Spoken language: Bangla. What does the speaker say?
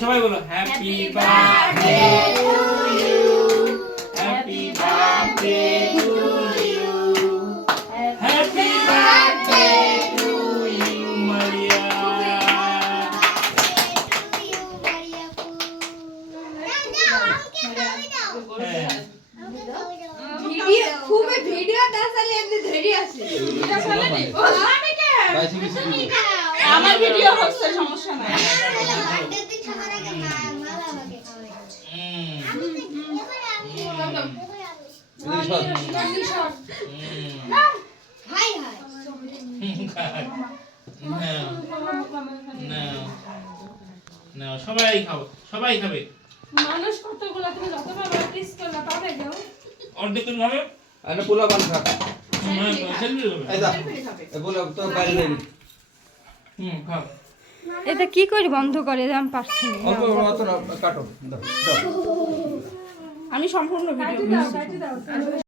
সবাই বলো happy birthday to you, happy birthday to you, happy birthday to you Maria. আমার ভিডিও হচ্ছে, সমস্যা নাই। সবাই খাও, সবাই খাবে। মানুষ কতগুলো, তুমি যতবার প্র্যাকটিস করলে পাবে গো। অর্ধেক করে খাবে। আরে পোলা বান খা। এই দা। এ পোলা তো বাইরে নেই। খাও। এটা কি করে বন্ধ করে আমি পারছি না। অল্প অত কাটো দাও দাও। আমি সম্পূর্ণ ভিডিও